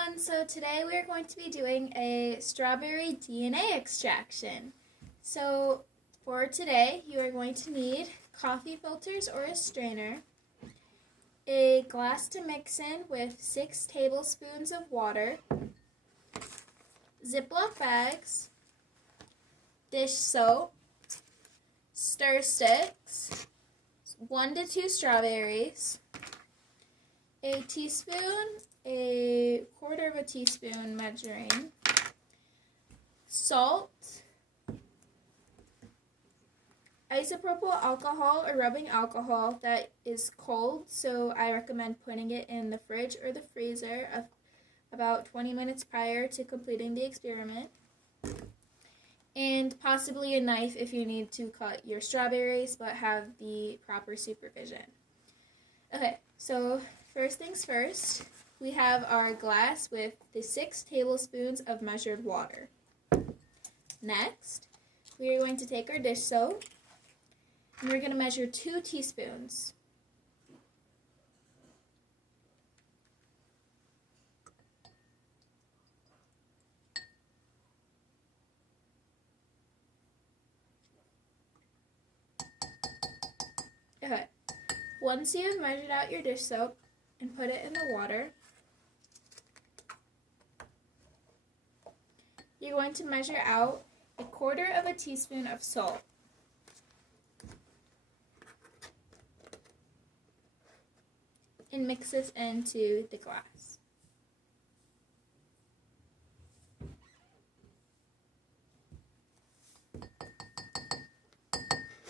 everyone, so today we are going to be doing a strawberry DNA extraction. So for today you are going to need coffee filters or a strainer, a glass to mix in with 6 tablespoons of water, Ziploc bags, dish soap, stir sticks, 1 to 2 strawberries, a teaspoon, a quarter of a teaspoon measuring, salt, isopropyl alcohol or rubbing alcohol that is cold, so I recommend putting it in the fridge or the freezer about 20 minutes prior to completing the experiment, and possibly a knife if you need to cut your strawberries but have the proper supervision. Okay, so first things first, we have our glass with the 6 tablespoons of measured water. Next, we are going to take our dish soap and we're going to measure 2 teaspoons. Okay, once you have measured out your dish soap and put it in the water, you're going to measure out a quarter of a teaspoon of salt. And mix this into the glass.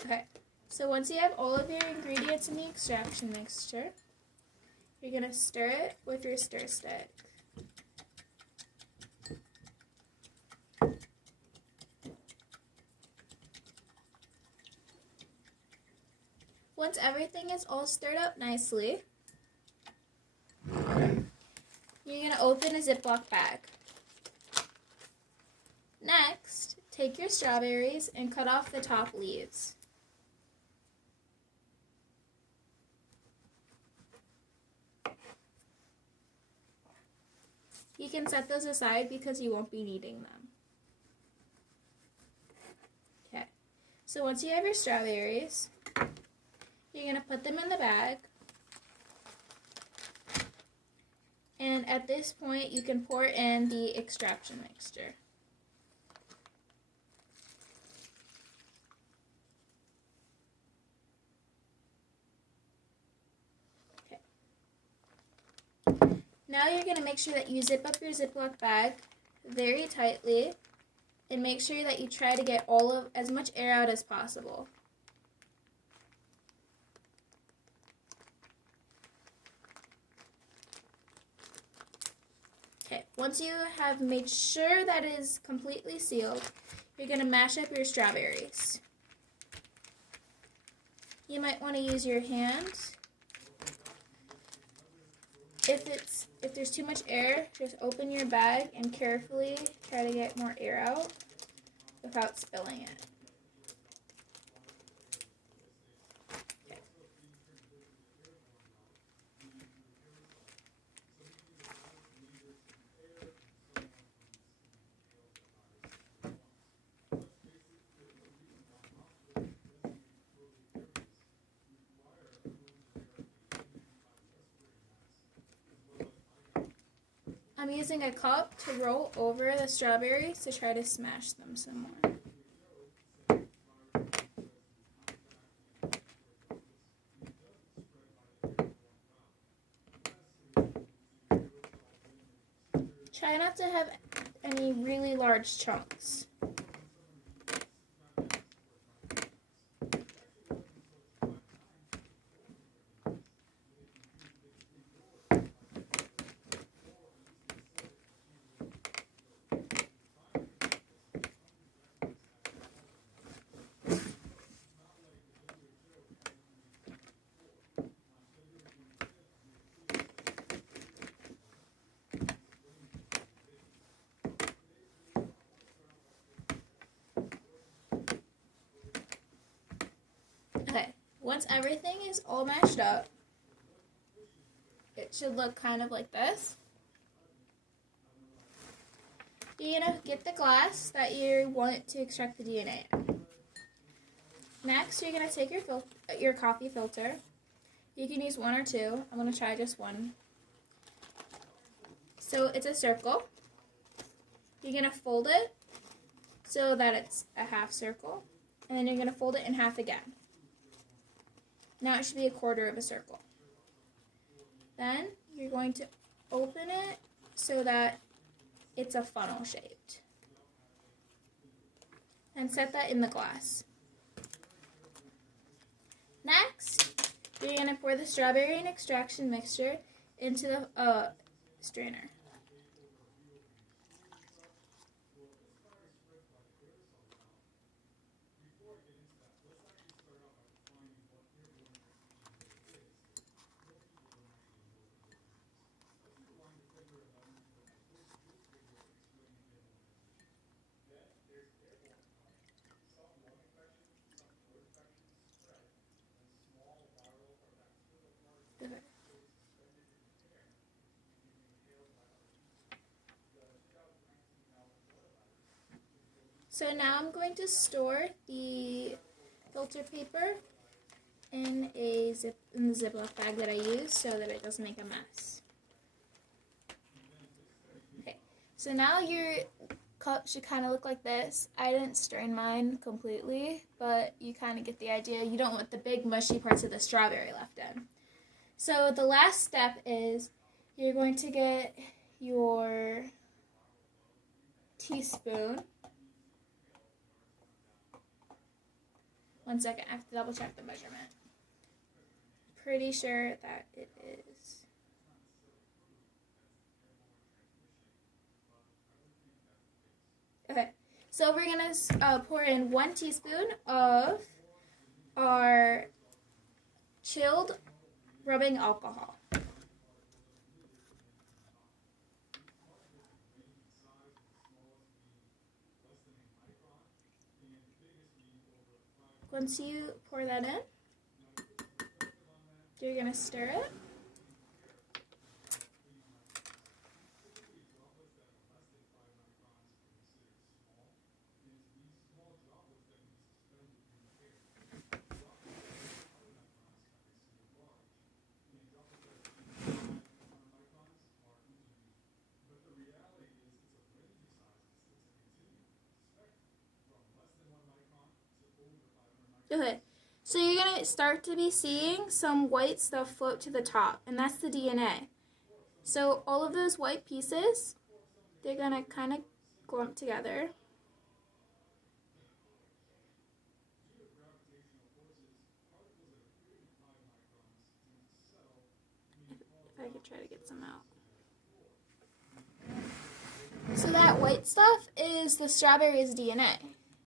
Okay, so once you have all of your ingredients in the extraction mixture, you're going to stir it with your stir stick. Once everything is all stirred up nicely, you're going to open a Ziploc bag. Next, take your strawberries and cut off the top leaves. You can set those aside because you won't be needing them. Okay, so once you have your strawberries, you're going to put them in the bag. And at this point, you can pour in the extraction mixture. Okay. Now you're going to make sure that you zip up your Ziploc bag very tightly and make sure that you try to get as much air out as possible. Okay, once you have made sure that it is completely sealed, you're going to mash up your strawberries. You might want to use your hand. If there's too much air, just open your bag and carefully try to get more air out without spilling it. I'm using a cup to roll over the strawberries to try to smash them some more. Try not to have any really large chunks. Okay, once everything is all mashed up, it should look kind of like this. You're going to get the glass that you want to extract the DNA in. Next, you're going to take your coffee filter. You can use one or two. I'm going to try just one. So it's a circle. You're going to fold it so that it's a half circle. And then you're going to fold it in half again. Now it should be a quarter of a circle. Then you're going to open it so that it's a funnel shaped. And set that in the glass. Next, you're going to pour the strawberry and extraction mixture into the strainer. So now I'm going to store the filter paper in the Ziploc bag that I use so that it doesn't make a mess. Okay, so now your cup should kind of look like this. I didn't strain mine completely, but you kind of get the idea. You don't want the big mushy parts of the strawberry left in. So the last step is you're going to get your teaspoon. One second, I have to double check the measurement. Pretty sure that it is. Okay, so we're going to pour in 1 teaspoon of our chilled rubbing alcohol. Once you pour that in, you're going to stir it. Okay, so you're going to start to be seeing some white stuff float to the top, and that's the DNA. So all of those white pieces, they're going to kind of clump together. If I could try to get some out. So that white stuff is the strawberry's DNA.